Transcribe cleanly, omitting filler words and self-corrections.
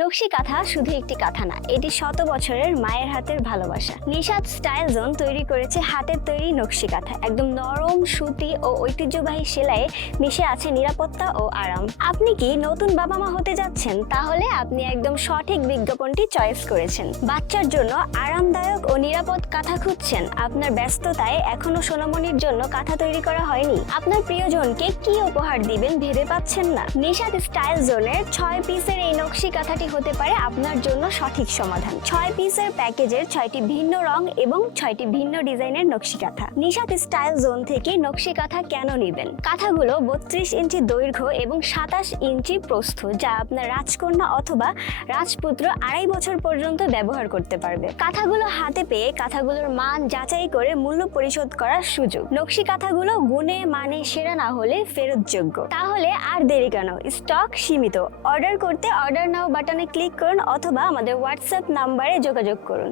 নকশি কাঁথা শুধু একটি কাঁথা না, এটি শত বছরের মায়ের হাতের ভালোবাসা। নিশাত স্টাইল জোন তৈরি করেছে হাতের তৈরি নকশি কাঁথা। একদম নরম সুতি ও ঐতিহ্যবাহী সেলাইয়ে মিশে আছে নিরাপত্তা ও আরাম। আপনি কি নতুন বাবা মা হতে যাচ্ছেন? তাহলে আপনি একদম সঠিক বিজ্ঞাপনটি চয়েস করেছেন। বাচ্চার জন্য আরামদায়ক ও নিরাপদ কাঁথা খুঁজছেন? আপনার ব্যস্ততায় এখনো সোনামণির জন্য কাঁথা তৈরি করা হয়নি? আপনার প্রিয়জনকে কি উপহার দিবেন ভেবে পাচ্ছেন না? নিশাত স্টাইল জোনের 6 পিসের এই নকশি কাঁথাটি হতে পারে আপনার জন্য সঠিক সমাধান। 6 পিসের প্যাকেজের 6টি ভিন্ন রং এবং 6টি ভিন্ন ডিজাইনের নকশি কাঁথা। নিশাত স্টাইল জোন থেকে নকশি কাঁথা কেন নেবেন? কাঁথাগুলো 32 ইঞ্চি দৈর্ঘ্য এবং 27 ইঞ্চি প্রস্থ, যা আপনার রাজকন্যা অথবা রাজপুত্র 2.5 বছর পর্যন্ত ব্যবহার করতে পারবে। কাঁথাগুলো হাতে পেয়ে কাঁথাগুলোর মান যাচাই করে মূল্য পরিশোধ করার সুযোগ। নকশি কাঁথাগুলো গুণে মানে সেরা না হলে ফেরতযোগ্য। তাহলে আর দেরি কেন? স্টক সীমিত। অর্ডার করতে অর্ডার নাও বাটনে ক্লিক করুন অথবা আমাদের হোয়াটসঅ্যাপ নাম্বারে যোগাযোগ করুন।